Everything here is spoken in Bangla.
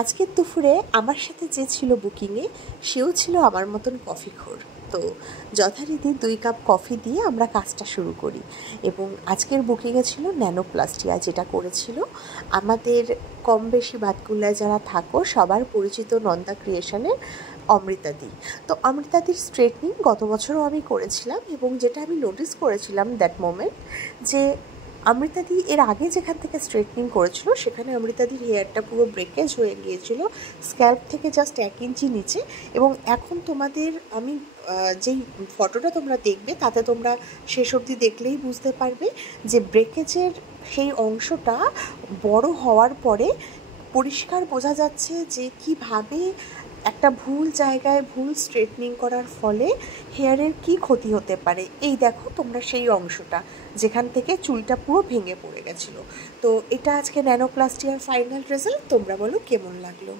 আজকের দুপুরে আমার সাথে যে ছিল বুকিংয়ে সেও ছিল আমার মতন কফিখোর। তো যথারীতি 2 কাপ কফি দিয়ে আমরা কাজটা শুরু করি এবং আজকের বুকিংয়ে ছিল ন্যানোপ্লাস্টিয়া, যেটা করেছিল আমাদের কম বেশি বাতকুল্লায় যারা থাকো সবার পরিচিত নন্দা ক্রিয়েশনের অমৃতাদি। তো অমৃতাদির স্ট্রেটনিং গত বছরও আমি করেছিলাম এবং যেটা আমি নোটিস করেছিলাম দ্যাট মোমেন্ট, যে অমৃতাদি এর আগে যেখান থেকে স্ট্রেটনিং করেছিল সেখানে অমৃতাদির হেয়ারটা পুরো ব্রেকেজ হয়ে গিয়েছিল স্ক্যাল্প থেকে জাস্ট 1 ইঞ্চি নিচে, এবং এখন তোমাদের আমি যেই ফটোটা তোমরা দেখবে তাতে তোমরা শেষ অবধি দেখলেই বুঝতে পারবে যে ব্রেকেজের সেই অংশটা বড় হওয়ার পরে পরিষ্কার বোঝা যাচ্ছে যে কিভাবে একটা ভুল জায়গায় ভুল স্ট্রেটনিং করার ফলে হেয়ারের কি ক্ষতি হতে পারে। এই দেখো তোমরা সেই অংশটা যেখান থেকে চুলটা পুরো ভেঙে পড়ে গেছিলো। তো এটা আজকে ন্যানোপ্লাস্টিয়ার ফাইনাল রেজাল্ট। তোমরা বলো কেমন লাগলো।